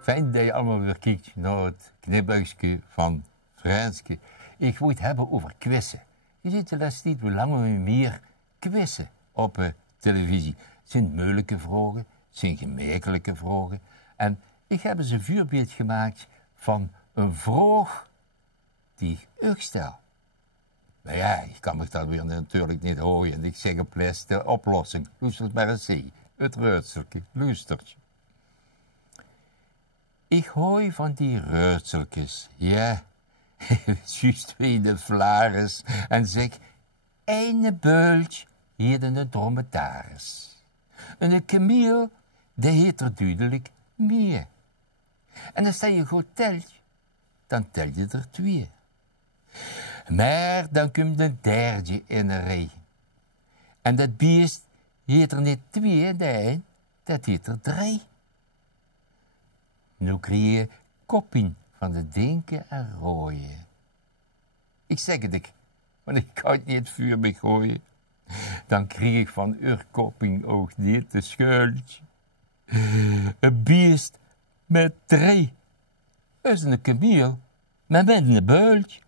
Fijn dat je allemaal weer kijkt naar het knibuisje van Franske. Ik wil het hebben over quizzen. Je ziet de laatste tijd hoe langer we meer quizzen op televisie. Het zijn moeilijke vragen, het zijn gemakkelijke vragen. En ik heb eens een voorbeeld gemaakt van een vraag die ik stel. Maar ja, ik kan me dat weer natuurlijk niet horen. En ik zeg op les de oplossing. Luister maar eens zien. Het reutseltje, luistertje. Ik hoor van die reutseltjes, ja. Juist wie de vlares. En zeg, ene beultje heet een dromedaris. En een kameel, die heet er duidelijk meer. En als je goed telt, dan tel je er 2. Maar dan komt een derde in de rij. En dat beest heet er niet 2, nee, dat heet er 3. Nu krijg je koppien van de denken en rooien. Ik zeg het ik, want ik kan het niet het vuur mee gooien. Dan krijg ik van uw kopping ook niet de schuld. Een beest met 3 is een kameel, maar met een beultje.